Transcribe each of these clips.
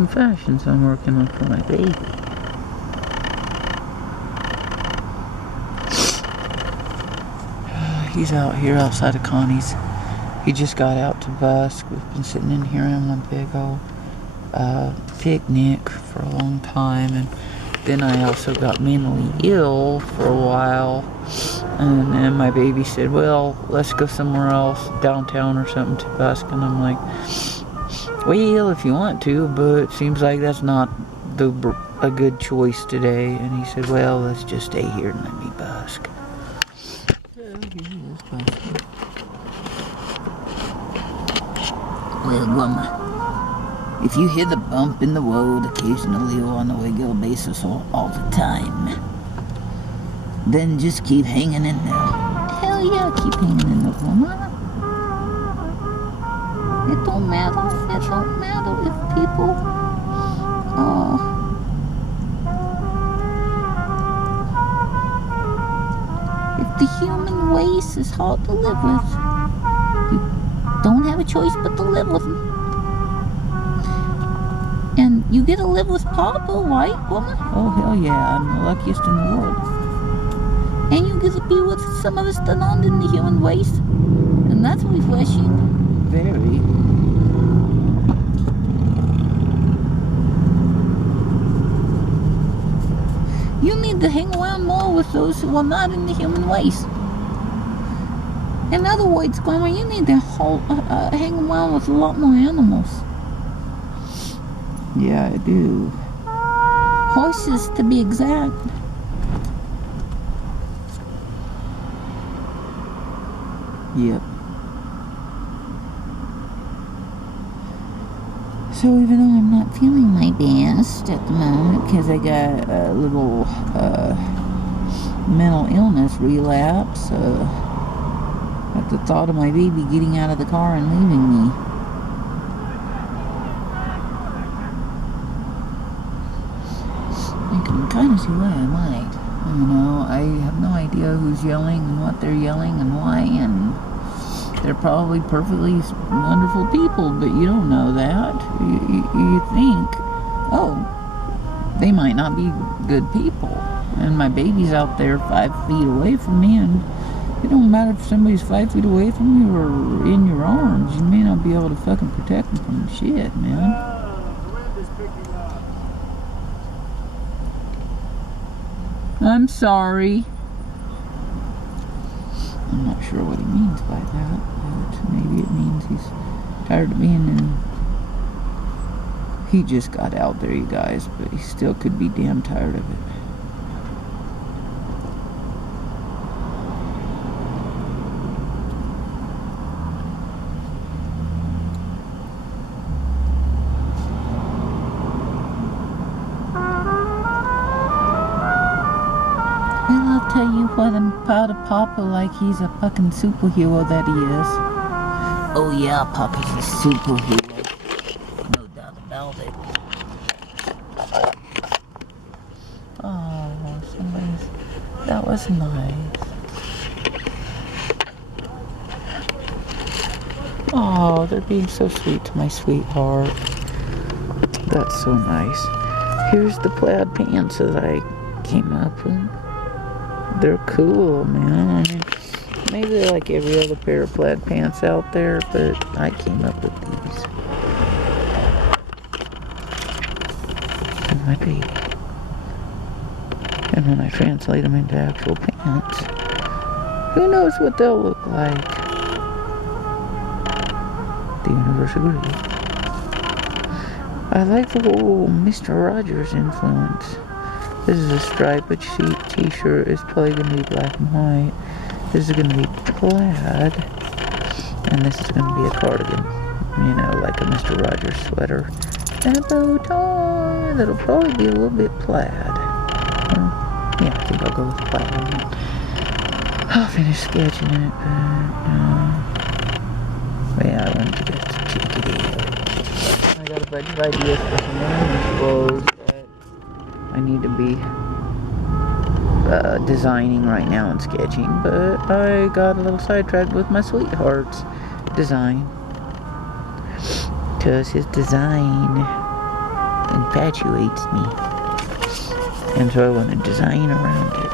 some fashions I'm working on for my baby. He's out here outside of Connie's. He just got out to busk. We've been sitting in here on a big old picnic for a long time, and then I also got mentally ill for a while, and then my baby said, well, let's go somewhere else, downtown or something, to busk. And I'm like, well, if you want to, but it seems like that's not a good choice today. And he said, well, let's just stay here and let me busk. So here he is busking. Well, woman, if you hear the bump in the road occasionally or on a regular basis or all the time, then just keep hanging in there. Hell yeah, keep hanging in there, woman. It don't matter. It don't matter if people if the human race is hard to live with, you don't have a choice but to live with them. And you get to live with Papa, right, woman? Oh, hell yeah, I'm the luckiest in the world. And you get to be with some of us that aren't in the human race. And that's refreshing. Very. You need to hang around more with those who are not in the human race. In other words, Grandma, you need to hang around with a lot more animals. Yeah, I do. Horses, to be exact. Yep. So even though I'm not feeling my best at the moment because I got a little mental illness relapse at the thought of my baby getting out of the car and leaving me. I can kind of see why I might. You know, I have no idea who's yelling and what they're yelling and why, and they're probably perfectly wonderful people, but you don't know that. You think, oh, they might not be good people. And my baby's out there 5 feet away from me, and it don't matter if somebody's 5 feet away from you or in your arms. You may not be able to fucking protect them from shit, man. I'm sorry. I'm not sure what he means by that, but maybe it means he's tired of being in. He just got out there, you guys, but he still could be damn tired of it. Tell you what, I'm proud of Papa like he's a fucking superhero that he is. Oh yeah, Papa's a superhero. No doubt about it. Oh, that was nice. Oh, they're being so sweet to my sweetheart. That's so nice. Here's the plaid pants that I came up with. They're cool, man. I mean, maybe they're like every other pair of plaid pants out there, but I came up with these. And my baby. And when I translate them into actual pants, who knows what they'll look like? The universe agrees. I like the whole Mr. Rogers influence. This is a striped t-shirt. It's probably going to be black and white. This is going to be plaid. And this is going to be a cardigan. You know, like a Mr. Rogers sweater. And a bow tie. That'll probably be a little bit plaid. Yeah, I think I'll go with the plaid on it. I'll finish sketching it, but yeah, I wanted you guys to check it out. I got a bunch of ideas for some women's clothes that I need to be designing right now and sketching, but I got a little sidetracked with my sweetheart's design, because his design infatuates me. And so I want to design around it.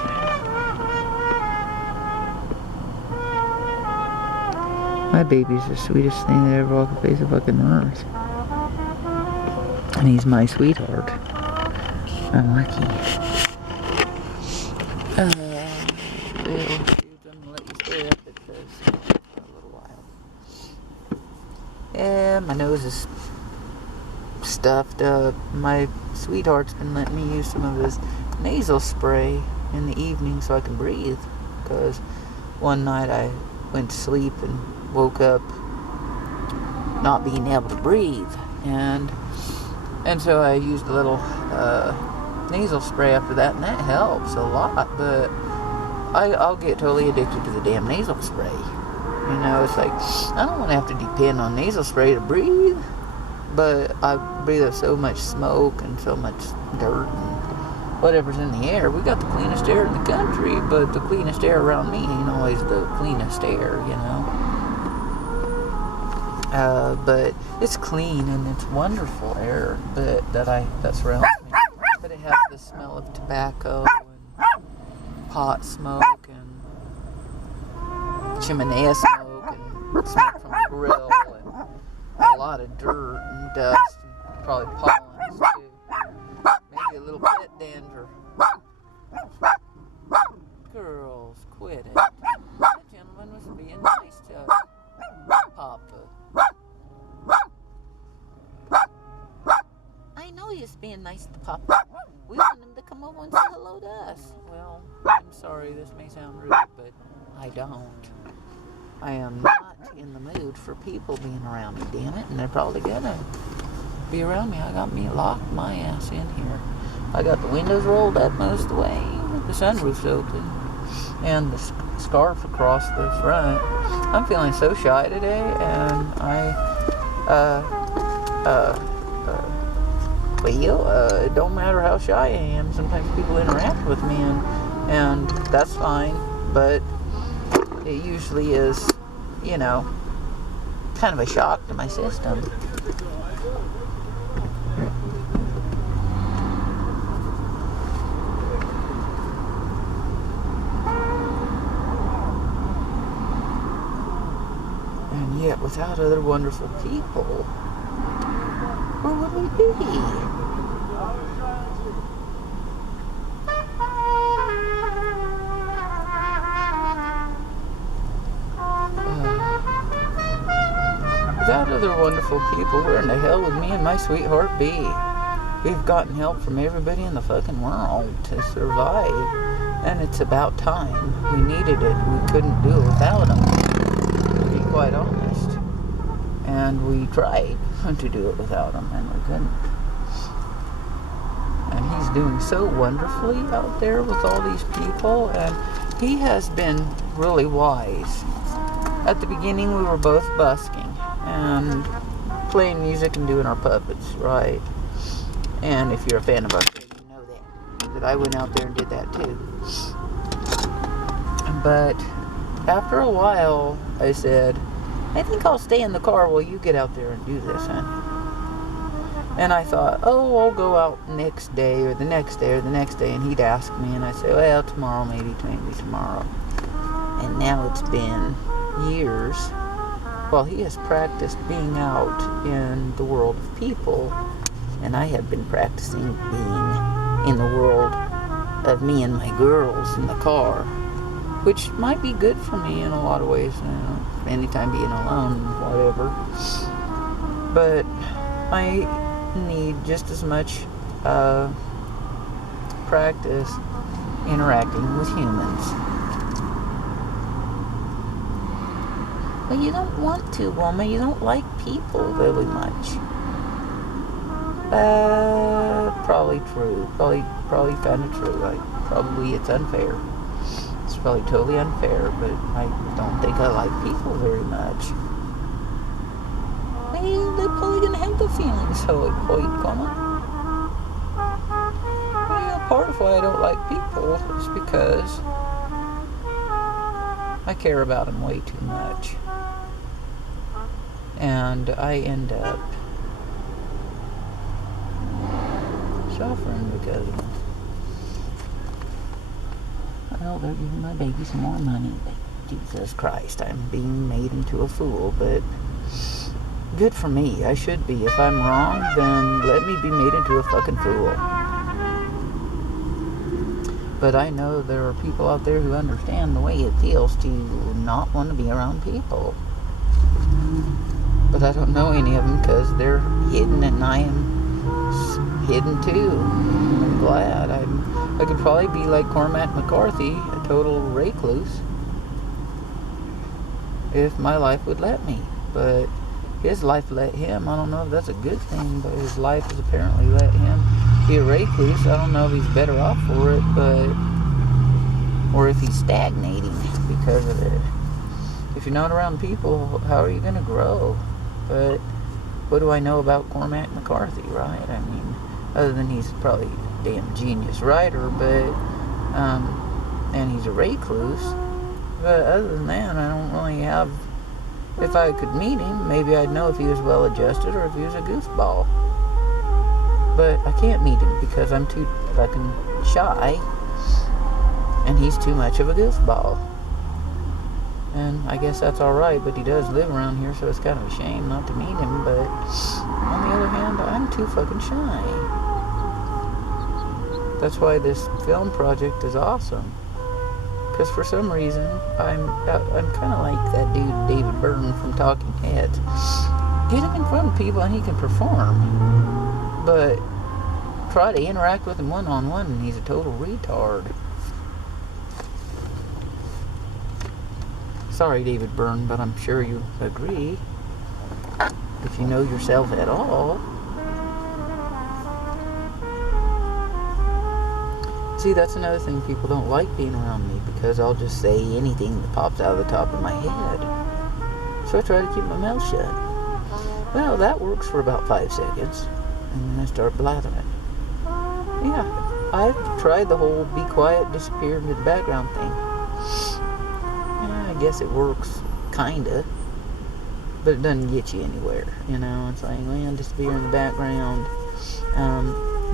My baby's the sweetest thing that ever walked the face of fucking earth. And he's my sweetheart. I'm lucky. Well, shoot, I'm gonna let you stay up at this for a little while. Yeah, my nose is stuffed up. My sweetheart's been letting me use some of his nasal spray in the evening so I can breathe. Because one night I went to sleep and woke up not being able to breathe. And so I used a little nasal spray after that, and that helps a lot. But I'll get totally addicted to the damn nasal spray. You know, it's like, I don't want to have to depend on nasal spray to breathe, but I breathe out so much smoke and so much dirt and whatever's in the air. We got the cleanest air in the country, but the cleanest air around me ain't always the cleanest air, you know. But it's clean and it's wonderful air that surrounds me. But it has the smell of tobacco and pot smoke and chimenea smoke and smoke from a grill and a lot of dirt and dust and probably pollens too. Maybe a little pet dander. Girls, quit it. The gentleman was being nice to Papa. I know he's being nice to Papa. We want him to come over and say hello to us. Well, I'm sorry, this may sound rude, but I don't. I am not in the mood for people being around me, damn it, and they're probably gonna be around me. I got me locked my ass in here. I got the windows rolled up most of the way, the sunroof's open, and the scarf across the front. I'm feeling so shy today, and it don't matter how shy I am. Sometimes people interact with me, and that's fine, but it usually is, you know, kind of a shock to my system. And yet, without other wonderful people, where would we be? Without other wonderful people, where in the hell would me and my sweetheart be? We've gotten help from everybody in the fucking world to survive, and it's about time. We needed it. We couldn't do it without them, to be quite honest. And we tried to do it without him, and we couldn't. And he's doing so wonderfully out there with all these people, and he has been really wise. At the beginning, we were both busking and playing music and doing our puppets, right? And if you're a fan of busking, you know that I went out there and did that too. But after a while, I said, I think I'll stay in the car while you get out there and do this, honey. And I thought, oh, I'll go out next day or the next day or the next day. And he'd ask me, and I'd say, well, tomorrow, maybe tomorrow. And now it's been years. Well, he has practiced being out in the world of people, and I have been practicing being in the world of me and my girls in the car, which might be good for me in a lot of ways, you know, anytime being alone, whatever. But I need just as much practice interacting with humans. But you don't want to, woman. You don't like people really much. Probably true. Probably kind of true. Probably it's unfair. It's probably totally unfair, but I don't think I like people very much. Well, they're probably gonna have the feelings, so Kaune. Well, part of why I don't like people is because I care about them way too much. And I end up suffering because of it. Well, they're giving my baby some more money. Jesus Christ, I'm being made into a fool, but good for me. I should be. If I'm wrong, then let me be made into a fucking fool. But I know there are people out there who understand the way it feels to not want to be around people. But I don't know any of them because they're hidden and I am hidden too. I'm glad. I could probably be like Cormac McCarthy, a total recluse, if my life would let me. But his life let him. I don't know if that's a good thing, but his life has apparently let him be a recluse. I don't know if he's better off for it, or if he's stagnating because of it. If you're not around people, how are you going to grow? But what do I know about Cormac McCarthy, right? I mean, other than he's probably a damn genius writer, but and he's a recluse. But other than that, I don't really have. If I could meet him, maybe I'd know if he was well adjusted or if he was a goofball. But I can't meet him because I'm too fucking shy, and he's too much of a goofball. And I guess that's alright, but he does live around here, so it's kind of a shame not to meet him. But on the other hand, I'm too fucking shy. That's why this film project is awesome. Because for some reason, I'm kind of like that dude David Byrne from Talking Heads. Get him in front of people and he can perform. But try to interact with him one-on-one and he's a total retard. Sorry, David Byrne, but I'm sure you agree. If you know yourself at all. See, that's another thing. People don't like being around me because I'll just say anything that pops out of the top of my head. So I try to keep my mouth shut. Well, that works for about 5 seconds. And then I start blathering. Yeah, I've tried the whole be quiet, disappear into the background thing. Yeah, I guess it works, kinda. But it doesn't get you anywhere, you know. It's like, well, disappear in the background.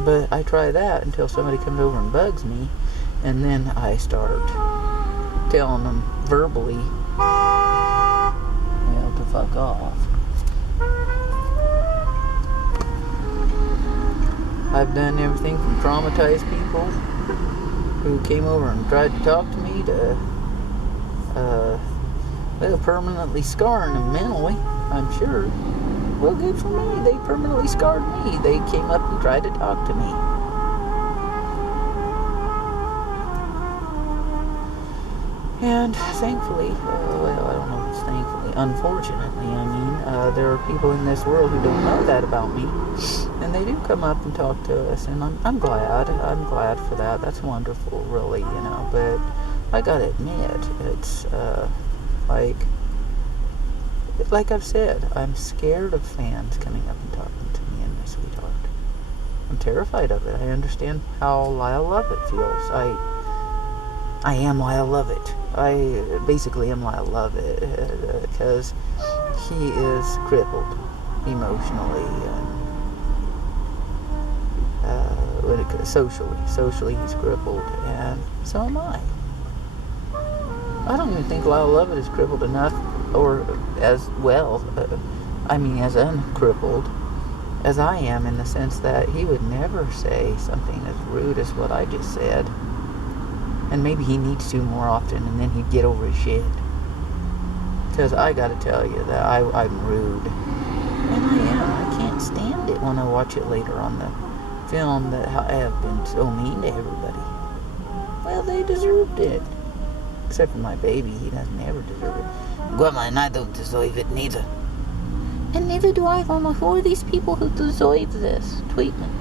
But I try that until somebody comes over and bugs me, and then I start telling them verbally, to fuck off. I've done everything from traumatized people who came over and tried to talk to me to permanently scarring them mentally, I'm sure. Well, good for me. They permanently scarred me. They came up and tried to talk to me. And thankfully, I don't know if it's thankfully, unfortunately, there are people in this world who don't know that about me. And they do come up and talk to us. And I'm glad. I'm glad for that. That's wonderful, really, But I gotta admit, it's like I've said, I'm scared of fans coming up and talking to me and my sweetheart. I'm terrified of it. I understand how Lyle Lovett feels. I am Lyle Lovett. I basically am Lyle Lovett because he is crippled emotionally and socially he's crippled, and so am I. I don't even think Lyle Lovett is crippled enough, or as well, as uncrippled as I am, in the sense that he would never say something as rude as what I just said. And maybe he needs to more often, and then he'd get over his shit. Because I gotta tell you that I'm rude. And I am. I can't stand it when I watch it later on the film that I have been so mean to everybody. Well, they deserved it. Except for my baby, he doesn't ever deserve it. Well, I don't deserve it neither. And neither do I, Mama. Who are these people who deserve this treatment?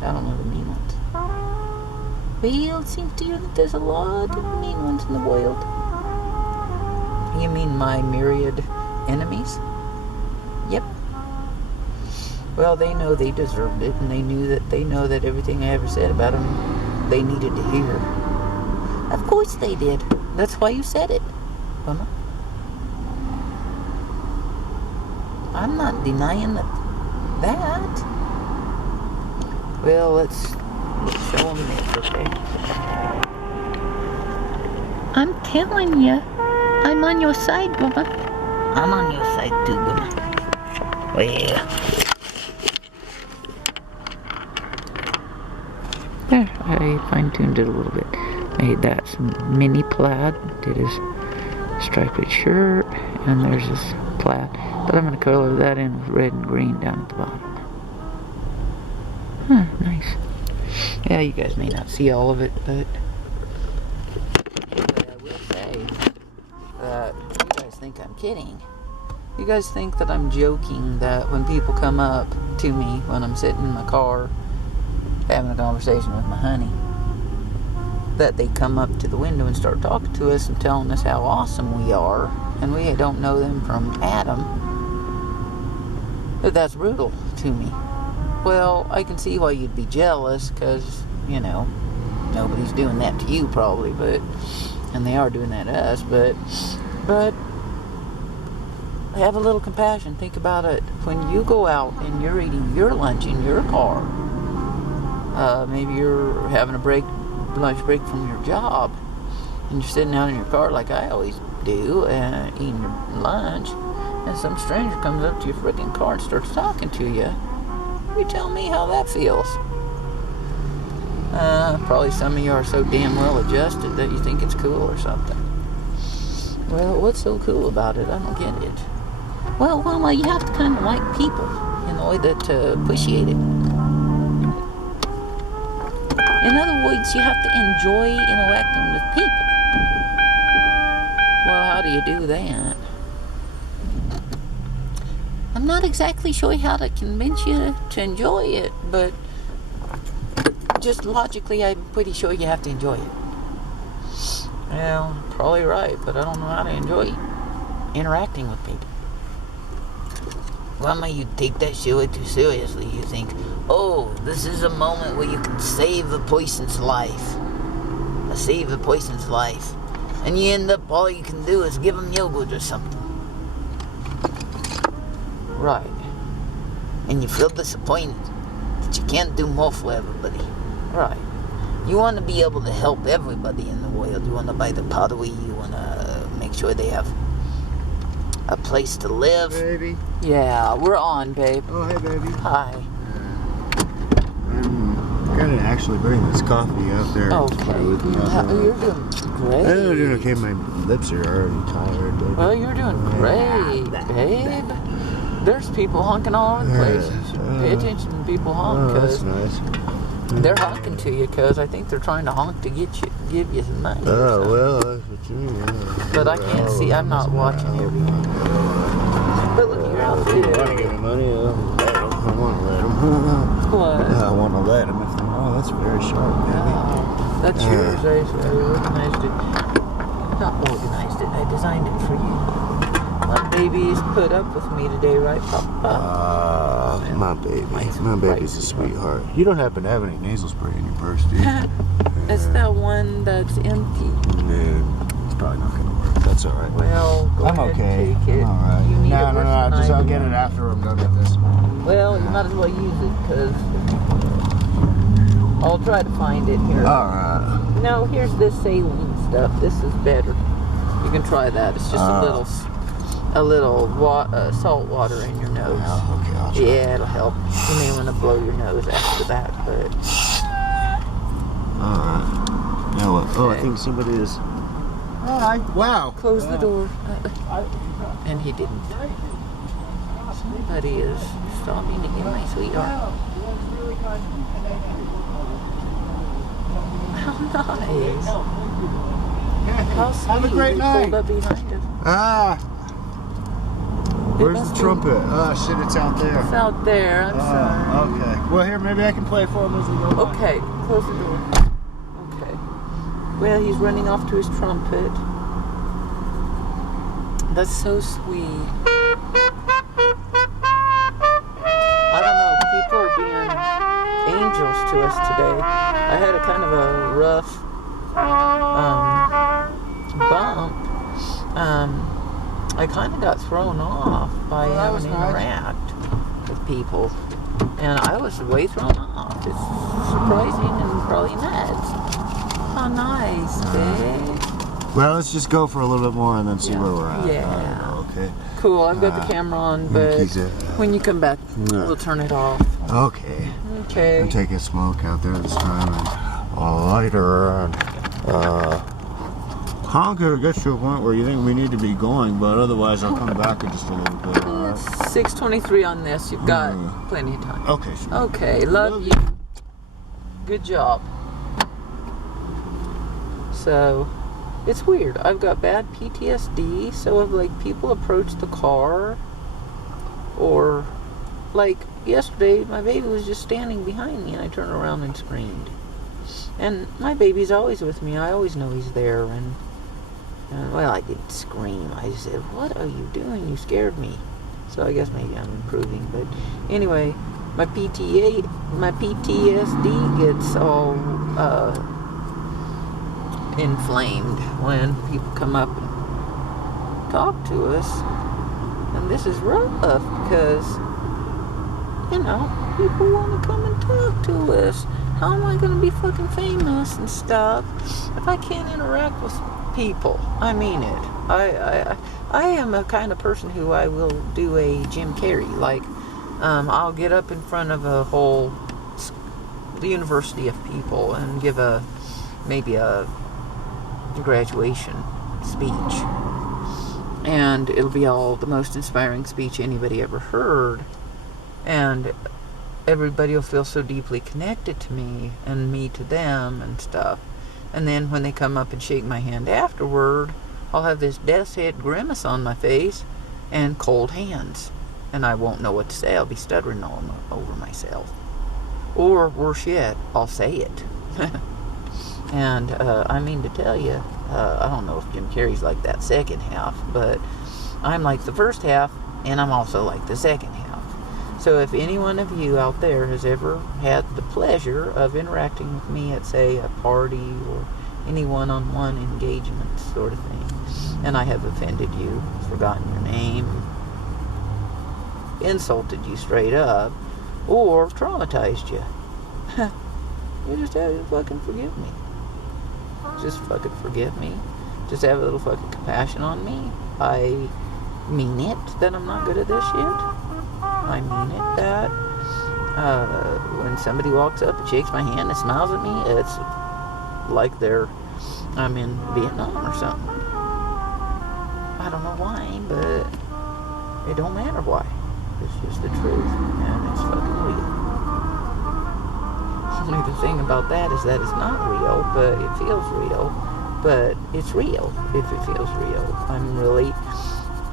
I don't know the mean ones. Well, it seems to you that there's a lot of mean ones in the world. You mean my myriad enemies? Yep. Well, they know they deserved it, and they know that everything I ever said about them, they needed to hear. Of course they did. That's why you said it, Mama. I'm not denying that. Well, let's show them this, okay? I'm telling you, I'm on your side, woman. I'm on your side too, woman. Well, there, I fine-tuned it a little bit. Made that some mini plaid. Did his striped shirt, and there's his plaid. But I'm going to color that in with red and green down at the bottom. Huh, nice. Yeah, you guys may not see all of it, but I will say that you guys think I'm kidding. You guys think that I'm joking, that when people come up to me when I'm sitting in my car having a conversation with my honey, that they come up to the window and start talking to us and telling us how awesome we are, and we don't know them from Adam. That's brutal to me. Well, I can see why you'd be jealous, because, you know, nobody's doing that to you probably, but, and they are doing that to us, but have a little compassion. Think about it. When you go out and you're eating your lunch in your car, maybe you're having a lunch break from your job, and you're sitting out in your car like I always do, eating your lunch, and some stranger comes up to your freaking car and starts talking to you. You tell me how that feels. Probably some of you are so damn well adjusted that you think it's cool or something. Well, what's so cool about it? I don't get it. Well, you have to kind of like people in a way that appreciate it. In other words, you have to enjoy interacting with people. Well, how do you do that? I'm not exactly sure how to convince you to enjoy it, but just logically, I'm pretty sure you have to enjoy it. Well, probably right, but I don't know how to enjoy interacting with people. Well, you take that shit way too seriously. You think, oh, this is a moment where you can save the person's life. Save the person's life. And you end up, all you can do is give them yogurt or something. Right. And you feel disappointed that you can't do more for everybody. Right. You want to be able to help everybody in the world. You want to buy the pottery. You want to make sure they have a place to live. Baby. Yeah, we're on, babe. Oh, hey, baby. Hi. I'm gonna actually bring this coffee out there. Okay. You're doing great. I'm doing okay. My lips are already tired. Baby. Well, you're doing great, babe. There's people honking all over the place. You should pay attention when people honk, that's because nice. they're honking to you, because I think they're trying to honk to give you some money. Oh, well, that's what you mean. But I can't see. I'm not watching everything. But look at your outfit. If you want to give me money, I want to let them. What? I want to let them. Oh, that's very sharp, baby. That's yours. I organized it. Not organized it. I designed it for you. My baby's put up with me today, right, Papa? My baby. My baby's a sweetheart. You don't happen to have any nasal spray in your purse, do you? It's that one that's empty. No, it's probably not going to work. That's all right. Well, go I'm ahead okay. and take it. I'm all right. You need it No. worse than I I'll do. get it after I'm done with this. Well, you might as well use it, because I'll try to find it here. All right. No, here's this saline stuff. This is better. You can try that. It's just a little salt water in your nose. Oh, okay, I'll try. Yeah, it'll help. You may want to blow your nose after that, but... Alright. Now what? Oh, I think somebody is... Hi. Wow. Close the door. And he didn't. Somebody is stopping to get my sweetheart. How nice. How sweet. Have a great They night. pulled up behind us. Where's must the be- trumpet? Oh, shit, it's out there. It's out there. I'm sorry. Okay. Well, here, maybe I can play for him as we go by. Okay, close the door. Okay. Well, he's running off to his trumpet. That's so sweet. I don't know, people are being angels to us today. I had a kind of a rough bump. I kind of got thrown off by having to interact with people. And I was way thrown off. It's surprising and probably nuts. How nice, babe. Well, let's just go for a little bit more and then see Yeah. where we're at. Yeah. Okay. Cool, I've got the camera on, but when you come back, we'll turn it off. Okay. Okay. I'm taking a smoke out there this time and a lighter and honker to get to a point where you think we need to be going, but otherwise I'll come back in just a little bit. It's 6:23 on this. You've got plenty of time. Okay. Sure. Okay, love you. Good job. So, it's weird. I've got bad PTSD, so if like people approach the car, or like yesterday, my baby was just standing behind me and I turned around and screamed. And my baby's always with me. I always know he's there. And well, I didn't scream. I just said, "What are you doing? You scared me." So I guess maybe I'm improving. But anyway, my PTSD gets all inflamed when people come up and talk to us. And this is rough because, you know, people want to come and talk to us. How am I going to be fucking famous and stuff if I can't interact with people? I mean it. I am a kind of person who I will do a Jim Carrey. Like, I'll get up in front of a whole university of people and give maybe a graduation speech. And it'll be all the most inspiring speech anybody ever heard. And everybody will feel so deeply connected to me and me to them and stuff. And then when they come up and shake my hand afterward, I'll have this death's head grimace on my face and cold hands. And I won't know what to say. I'll be stuttering all over myself. Or worse yet, I'll say it. And I mean to tell you, I don't know if Jim Carrey's like that second half, but I'm like the first half, and I'm also like the second half. So if any one of you out there has ever had the pleasure of interacting with me at, say, a party or any one-on-one engagement sort of thing, and I have offended you, forgotten your name, insulted you straight up, or traumatized you, you just have to fucking forgive me. Just fucking forgive me. Just have a little fucking compassion on me. I mean it that I'm not good at this shit. I mean it that when somebody walks up and shakes my hand and smiles at me, it's like I'm in Vietnam or something. I don't know why, but it don't matter why. It's just the truth, and it's fucking real. Only the thing about that is that it's not real, but it feels real. But it's real if it feels real. I'm really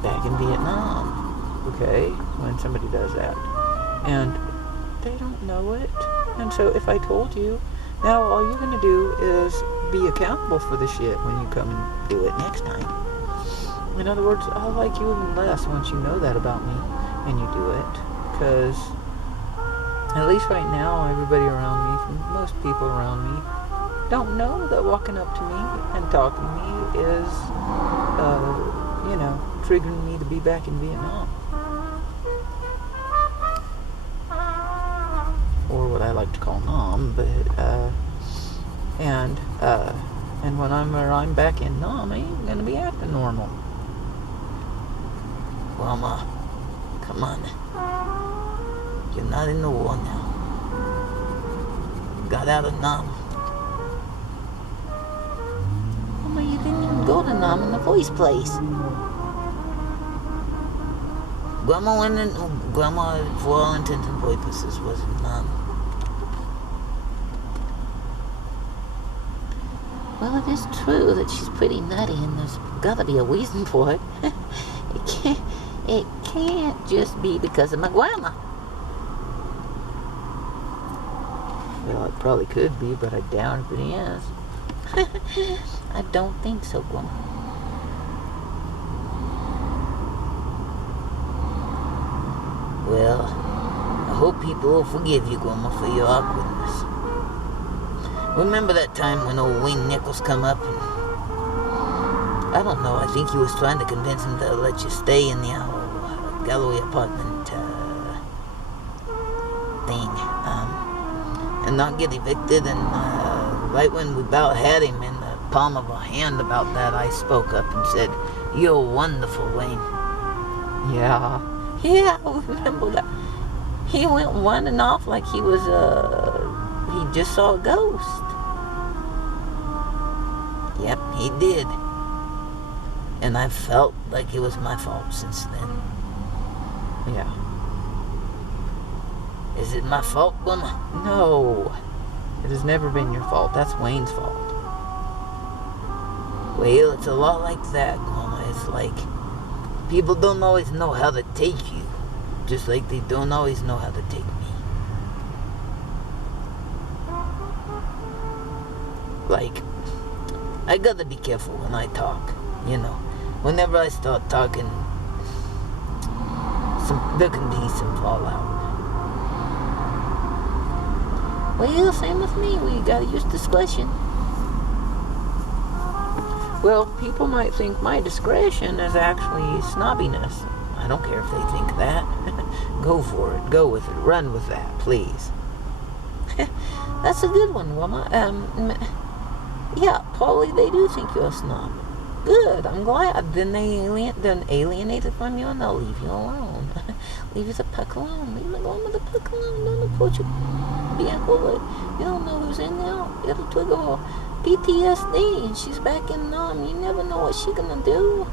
back in Vietnam, okay, when somebody does that. And they don't know it. And so if I told you, now all you're going to do is be accountable for the shit when you come and do it next time. In other words, I'll like you even less once you know that about me and you do it. Because at least right now, everybody around me, most people around me, don't know that walking up to me and talking to me is, triggering me to be back in Vietnam. Or what I like to call Nam, but, and when I'm back in Nam, I ain't gonna be acting normal. Well, Ma, come on. You're not in the war now. You got out of Nam. Mama, you didn't even go to Nam in the first place. Grandma, for all intents and purposes, was in Nam. Well, it is true that she's pretty nutty, and there's gotta be a reason for it. It can't just be because of my grandma. Well, it probably could be, but I doubt if it is. I don't think so, Grandma. Well, I hope people will forgive you, Grandma, for your awkwardness. Remember that time when old Wayne Nichols come up and, I don't know, I think he was trying to convince him to let you stay in the Galloway apartment. thing, and not get evicted. And right when we about had him in the palm of our hand about that, I spoke up and said, "You're wonderful, Wayne." Yeah, I remember that. He went running off like he was, he just saw a ghost. Yep, he did. And I felt like it was my fault since then. Yeah. Is it my fault, Wilma? No. It has never been your fault. That's Wayne's fault. Well, it's a lot like that, Wilma. It's like people don't always know how to take you, just like they don't always know how to take me. Like, I gotta be careful when I talk, you know. Whenever I start talking, there can be some fallout. Well, same with me. We gotta use discretion. Well, people might think my discretion is actually snobbiness. I don't care if they think that. Go for it. Go with it. Run with that, please. That's a good one, Wilma. Yeah, probably they do think you're a snob. Good, I'm glad. Then they alienated from you and they'll leave you alone. Leave the puck alone. Leave Wilma the puck alone. Don't approach your vehicle. You don't know who's in there. It'll trigger PTSD and she's back in numb. You never know what she's gonna do.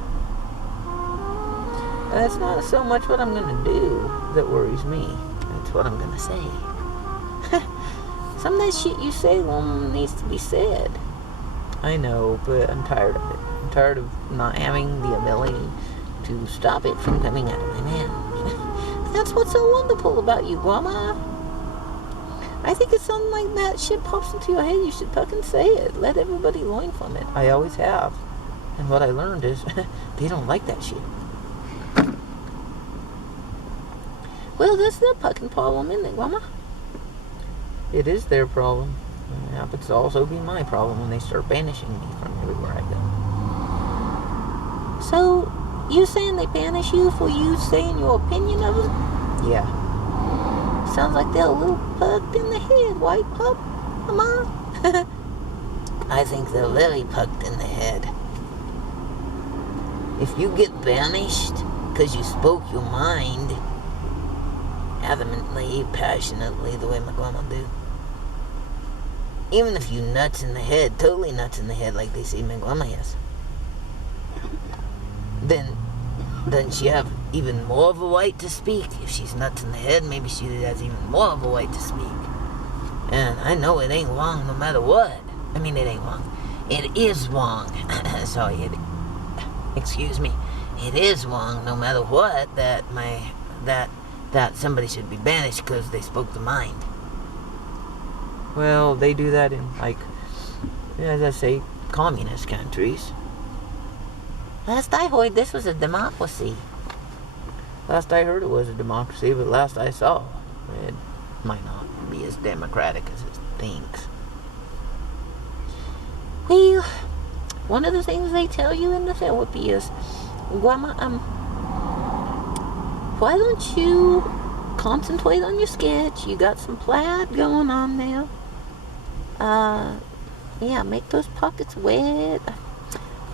That's not so much what I'm gonna do that worries me. That's what I'm gonna say. Some of that shit you say, Wilma, needs to be said. I know, but I'm tired of it. I'm tired of not having the ability to stop it from coming out of my mouth. That's what's so wonderful about you, Grandma. I think it's something like that shit pops into your head, you should fucking say it. Let everybody learn from it. I always have. And what I learned is, they don't like that shit. Well, that's their fucking problem, isn't it, Grandma? It is their problem. It happens to also be my problem when they start banishing me from everywhere I go. So, you saying they banish you for you saying your opinion of it? Yeah. Sounds like they're a little pucked in the head, white pup. Come on. I think they're very pucked in the head. If you get banished because you spoke your mind adamantly, passionately, the way my grandma do, even if you nuts in the head, totally nuts in the head, like they say my grandma is, then doesn't she have even more of a right to speak? If she's nuts in the head, maybe she has even more of a right to speak. And I know it ain't wrong no matter what. I mean, it ain't wrong. It is wrong. Sorry, excuse me. It is wrong no matter what that somebody should be banished because they spoke their mind. Well, they do that in, like, as I say, communist countries. Last I heard, this was a democracy. Last I heard, it was a democracy, but last I saw, it might not be as democratic as it thinks. Well, one of the things they tell you in the therapy is, Grandma, why don't you concentrate on your sketch? You got some plaid going on there. Yeah, make those pockets wet.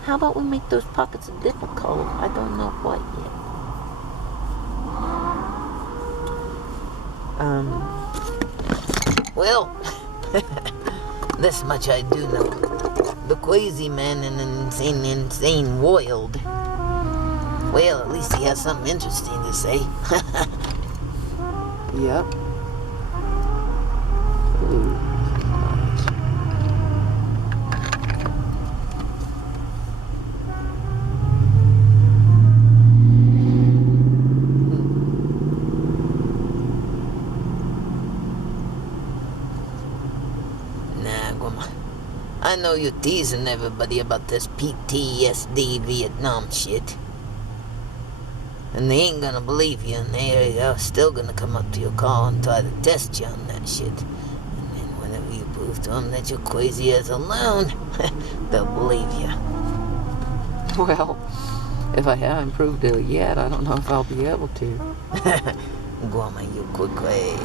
How about we make those pockets a different color? I don't know what yet. Well, this much I do know. The crazy man in an insane world. Well, at least he has something interesting to say. Yep. Ooh. I know you're teasing everybody about this PTSD Vietnam shit. And they ain't gonna believe you, and they're still gonna come up to your car and try to test you on that shit. And then whenever you prove to them that you're crazy as a loon, they'll believe you. Well, if I haven't proved it yet, I don't know if I'll be able to. Guama, you quick way.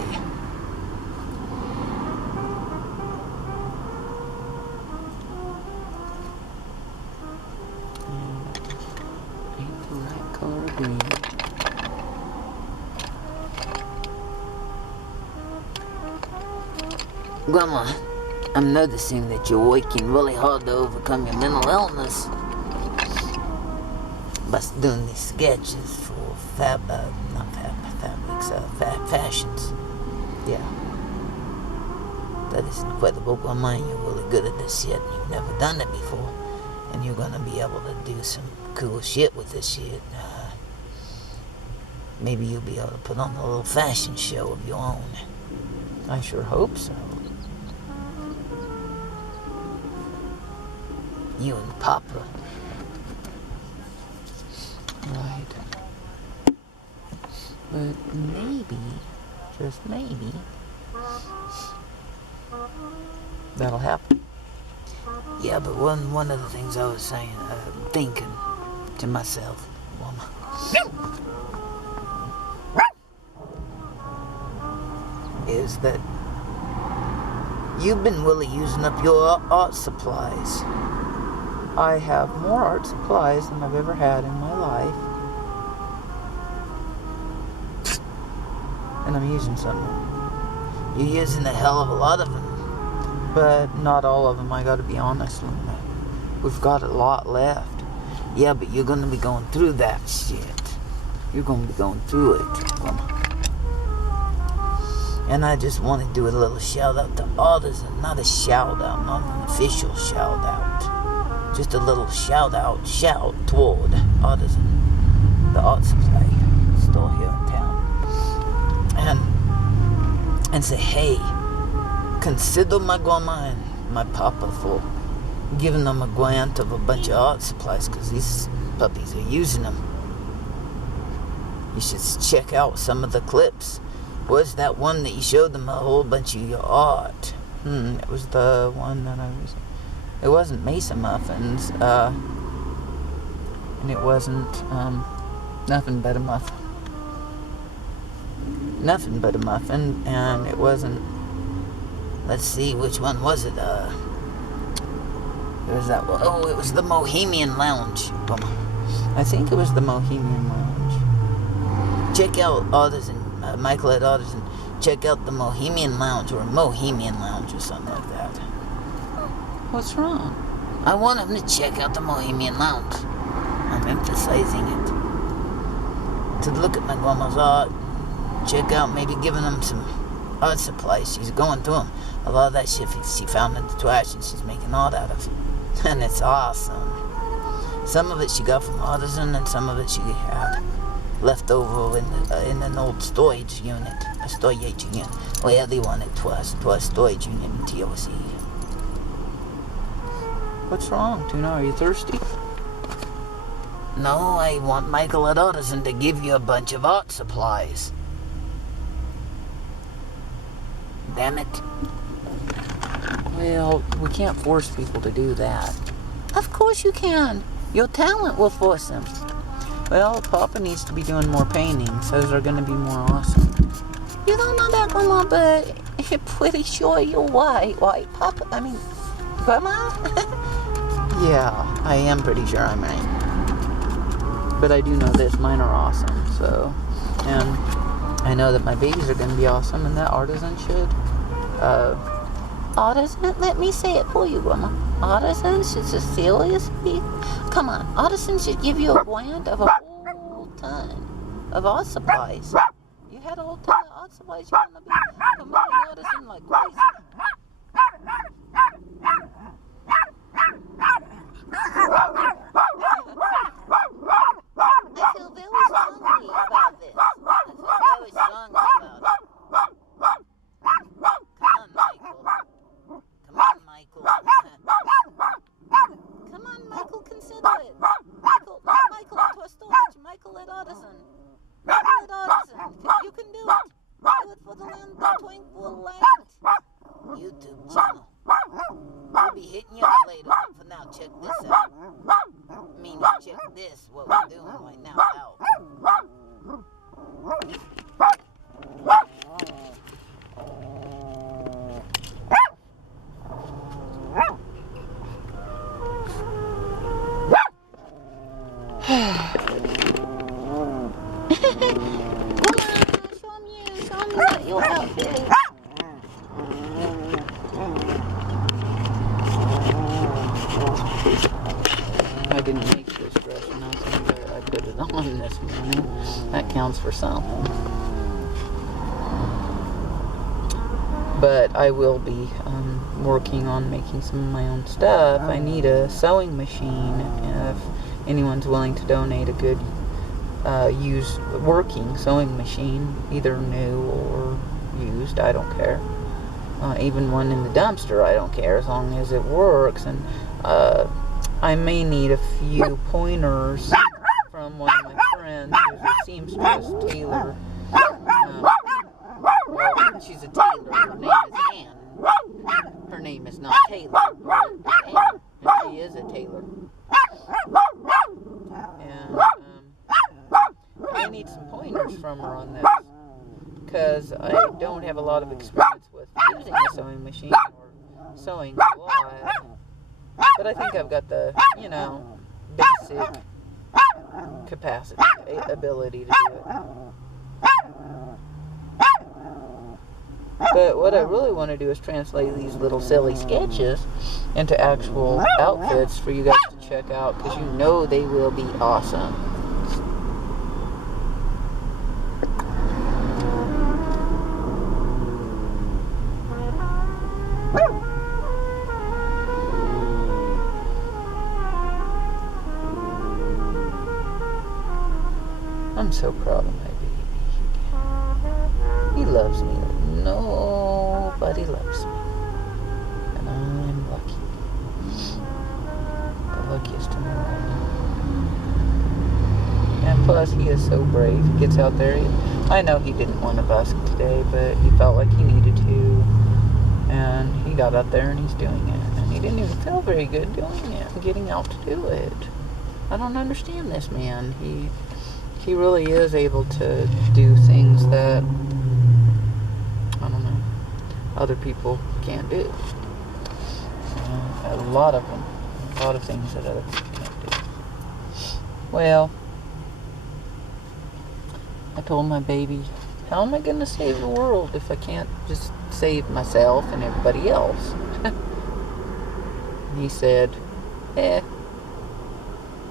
Grandma, I'm noticing that you're working really hard to overcome your mental illness by doing these sketches for fashions. Yeah. That is incredible, Grandma. You're really good at this shit. You've never done it before. And you're gonna be able to do some cool shit with this shit. Maybe you'll be able to put on a little fashion show of your own. I sure hope so. You and Papa. Right. But maybe, just maybe, that'll happen. Yeah, but one of the things I was saying, thinking to myself, is that you've been really using up your art supplies. I have more art supplies than I've ever had in my life. And I'm using some. You're using a hell of a lot of them. But not all of them, I gotta be honest. We've got a lot left. Yeah, but you're gonna be going through that shit. You're gonna be going through it. And I just want to do a little shout out to Artisan. Not a shout out, not an official shout out. Just a little shout toward Artisan, the art supply store here in town. And say, hey, consider my grandma and my papa for giving them a grant of a bunch of art supplies, because these puppies are using them. You should check out some of the clips. Was that one that you showed them a whole bunch of your art? It was the one that it wasn't Mesa Muffins, and it wasn't, Nothing But a Muffin. Nothing But a Muffin, and it wasn't, let's see, which one was it? It was that one. Oh, it was the Bohemian Lounge. I think it was the Bohemian Lounge. Check out Artisan, Michael at Artisan. Check out the Bohemian Lounge, or Mohemian Lounge, or something like that. What's wrong? I want him to check out the Bohemian Lounge. I'm emphasizing it. To look at my grandma's art. Check out, maybe giving them some art supplies. She's going through them. A lot of that shit she found in the trash and she's making art out of. And it's awesome. Some of it she got from Artisan, and some of it she had left over in an old storage unit. A storage unit. Well, they wanted to a storage unit in TOC. What's wrong, Tuna? Are you thirsty? No, I want Michael at Artisan to give you a bunch of art supplies. Damn it. Well, we can't force people to do that. Of course you can. Your talent will force them. Well, Papa needs to be doing more paintings. Those are going to be more awesome. You don't know that, Grandma, but I'm pretty sure you're white. Papa? I mean, Grandma? Yeah, I am pretty sure I'm right. But I do know this. Mine are awesome, so. And I know that my babies are going to be awesome, and that Artisan should. Artisan? Let me say it for you, Grandma. Artisan should seriously. Come on, Artisan should give you a grant of a whole ton of art supplies. You had a whole ton of art supplies. You're going to be promoting Artisan like crazy. I feel very strongly about this. I feel very strongly about it. Come on, Michael. Come on, Michael, consider it. Michael, not Michael at Toy Storage. Michael at Artisan. Michael at Artisan. You can do it. Do it for the land, the Twinkle Land YouTube channel. We'll be hitting you up later, but for now, check this out. Check this, what we're doing right now, out. Come on, show me what your outfit is. it on this morning. That counts for something. But I will be working on making some of my own stuff. I need a sewing machine. If anyone's willing to donate a good used working sewing machine, either new or used, I don't care. Even one in the dumpster, I don't care, as long as it works. And I may need a few pointers from one of my friends who's a seamstress, tailor. Well, she's a tailor. Her name is Anne. Her name is not Taylor, but Anne. And she is a tailor. And I need some pointers from her on this, because I don't have a lot of experience with using a sewing machine or sewing a lot. But I think I've got the, basic capacity, ability to do it. But what I really want to do is translate these little silly sketches into actual outfits for you guys to check out, because you know they will be awesome. I'm so proud of my baby. He loves me like nobody loves me. And I'm lucky. The luckiest in the world. And plus, he is so brave. He gets out there. I know he didn't want to busk today, but he felt like he needed to. And he got out there and he's doing it. And he didn't even feel very good doing it and getting out to do it. I don't understand this man. He really is able to do things that, I don't know, other people can't do. A lot of them. A lot of things that other people can't do. Well, I told my baby, how am I going to save the world if I can't just save myself and everybody else? He said,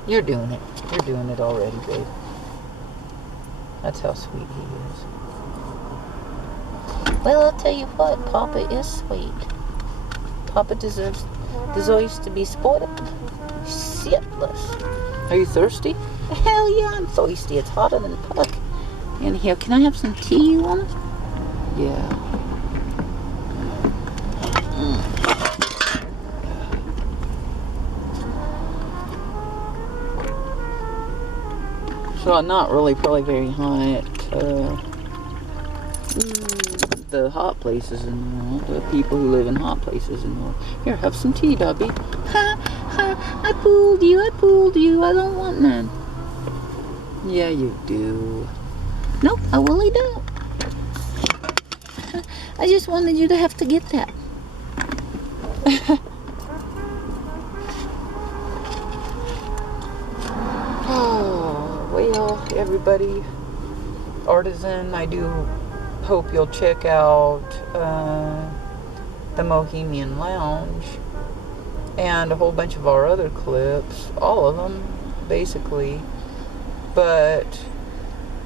you're doing it. You're doing it already, babe. That's how sweet he is. Well, I'll tell you what, Papa is sweet. Papa deserves to be spoiled. Shitless. Are you thirsty? Hell yeah, I'm thirsty. It's hotter than puck. In here, can I have some tea, you want? Yeah. So not really, probably very hot. The hot places and all, the people who live in hot places and all. Here, have some tea, Dubby. Ha, ha, I fooled you, I don't want none. Yeah, you do. Nope, I really don't. I just wanted you to have to get that. Well, everybody, artisan, I do hope you'll check out the Bohemian Lounge and a whole bunch of our other clips, all of them basically, but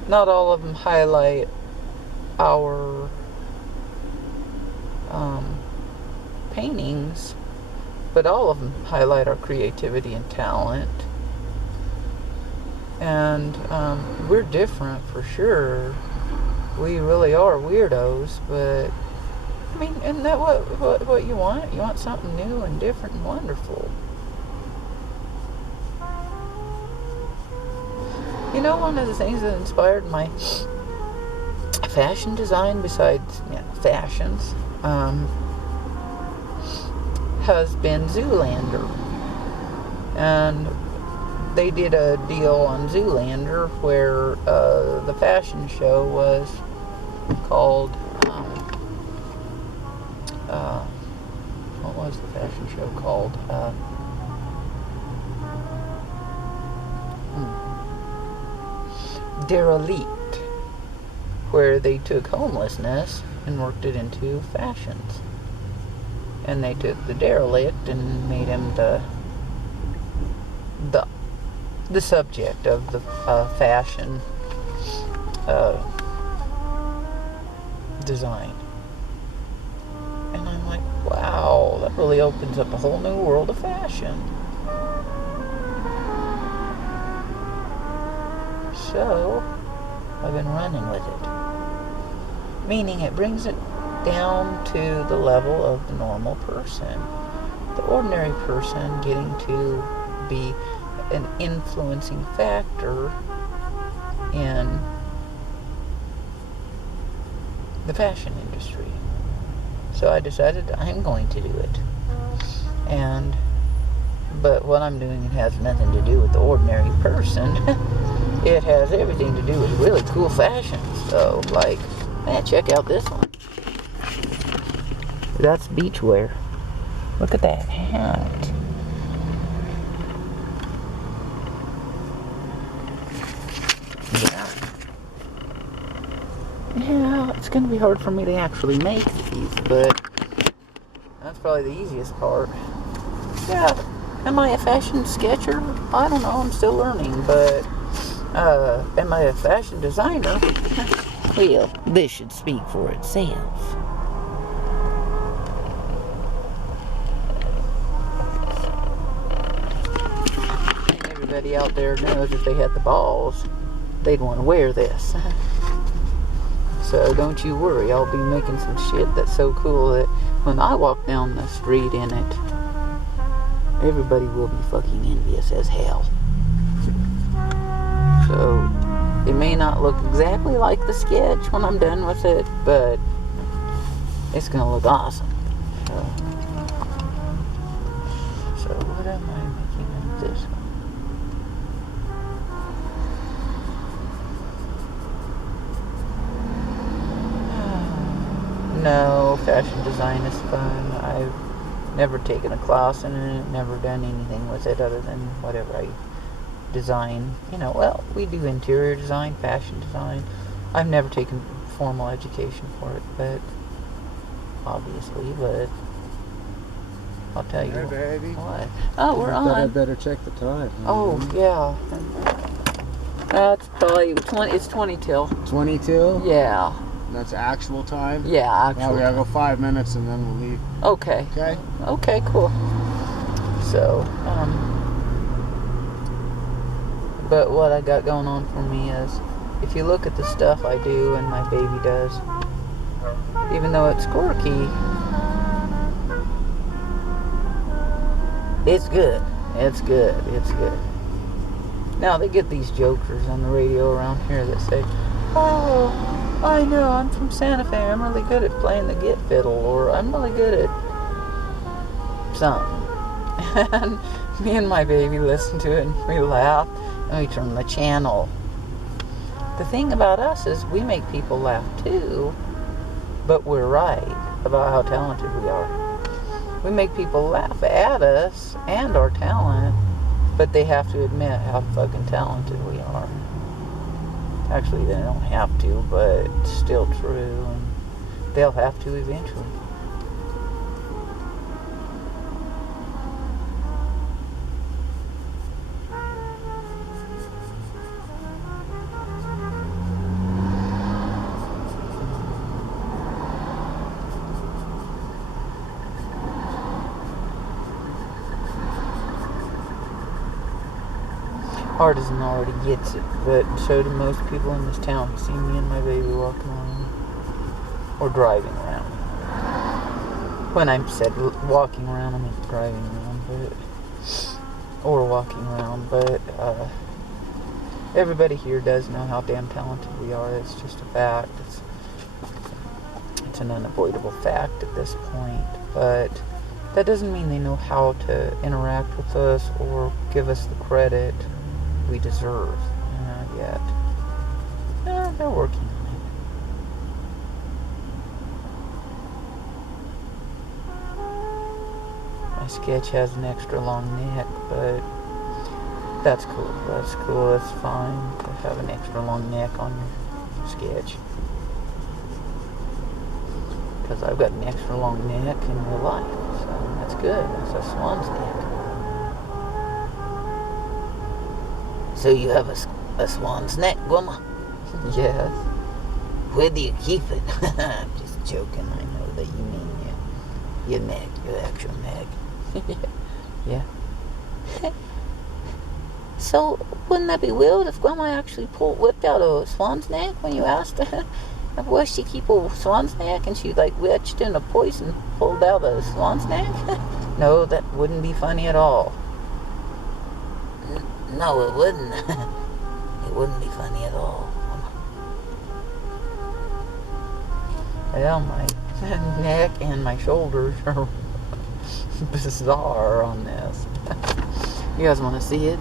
not all of them highlight our paintings, but all of them highlight our creativity and talent. And we're different for sure. We really are weirdos, but I mean, isn't that what you want? You want something new and different and wonderful. You know, one of the things that inspired my fashion design, besides fashions, has been Zoolander. And they did a deal on Zoolander where the fashion show was called, what was the fashion show called? Derelict, where they took homelessness and worked it into fashions. And they took the derelict and made him the the subject of the fashion design. And I'm like, wow, that really opens up a whole new world of fashion. So, I've been running with it. Meaning it brings it down to the level of the normal person. The ordinary person getting to be an influencing factor in the fashion industry. So I decided I'm going to do it. But what I'm doing has nothing to do with the ordinary person. It has everything to do with really cool fashion. So, like, man, check out this one. That's beachwear. Look at that hat. Yeah, it's going to be hard for me to actually make these, but that's probably the easiest part. Yeah, am I a fashion sketcher? I don't know, I'm still learning, but am I a fashion designer? Well, this should speak for itself. And everybody out there knows if they had the balls, they'd want to wear this. So don't you worry, I'll be making some shit that's so cool that when I walk down the street in it, everybody will be fucking envious as hell. So it may not look exactly like the sketch when I'm done with it, but it's gonna look awesome. So what am I making of this one? No, fashion design is fun. I've never taken a class in it, never done anything with it other than whatever I design. Well, we do interior design, fashion design. I've never taken formal education for it, but I'll tell you. Hey, baby. What? Oh, we're on. I better check the time. Oh, yeah. That's probably it's 20 till. 22? Yeah. That's actual time? Yeah, Now actually. we gotta go 5 minutes and then we'll leave. Okay. Okay? Okay, cool. So, but what I got going on for me is, if you look at the stuff I do and my baby does, even though it's quirky, it's good. It's good. It's good. Now, they get these jokers on the radio around here that say, oh, I know, I'm from Santa Fe, I'm really good at playing the git fiddle, or I'm really good at something. And me and my baby listen to it and we laugh and we turn the channel. The thing about us is we make people laugh too, but we're right about how talented we are. We make people laugh at us and our talent, but they have to admit how fucking talented we are. Actually, they don't have to, but it's still true, and they'll have to eventually. Artisan already gets it, but so do most people in this town who see me and my baby walking around or driving around. When I said walking around, I mean driving around, or walking around, but everybody here does know how damn talented we are. It's just a fact. It's an unavoidable fact at this point, but that doesn't mean they know how to interact with us or give us the credit we deserve. Not yet. They're working on it. My sketch has an extra long neck, but that's cool. That's cool. That's fine to have an extra long neck on your sketch. Because I've got an extra long neck in real life, so that's good. That's a swan's neck. So you have a swan's neck, Grandma? Yes. Where do you keep it? I'm just joking. I know that you mean your neck, your actual neck. Yeah. So, wouldn't that be weird if Grandma actually whipped out a swan's neck when you asked her where she keep a swan's neck, and she like reached in a poison, pulled out a swan's neck? No, that wouldn't be funny at all. No, it wouldn't. It wouldn't be funny at all. Well, my neck and my shoulders are bizarre on this. You guys want to see it?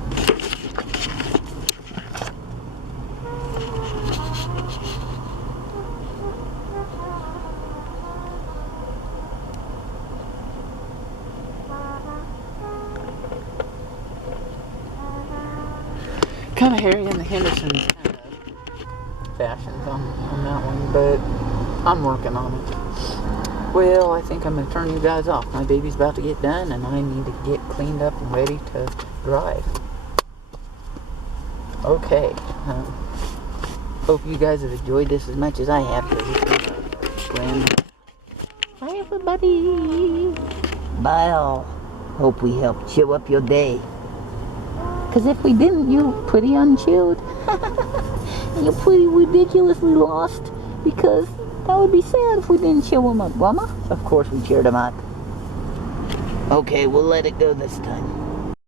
Kind of hairy in the Henderson kind of fashions on that one, but I'm working on it. Well, I think I'm going to turn you guys off. My baby's about to get done, and I need to get cleaned up and ready to drive. Okay. Hope you guys have enjoyed this as much as I have. Bye, everybody. Bye, all. Hope we helped chill up your day. Because if we didn't, you're pretty unchilled. You're pretty ridiculously lost. Because that would be sad if we didn't chill them up, Grandma. Of course we cheered them up. Okay, we'll let it go this time.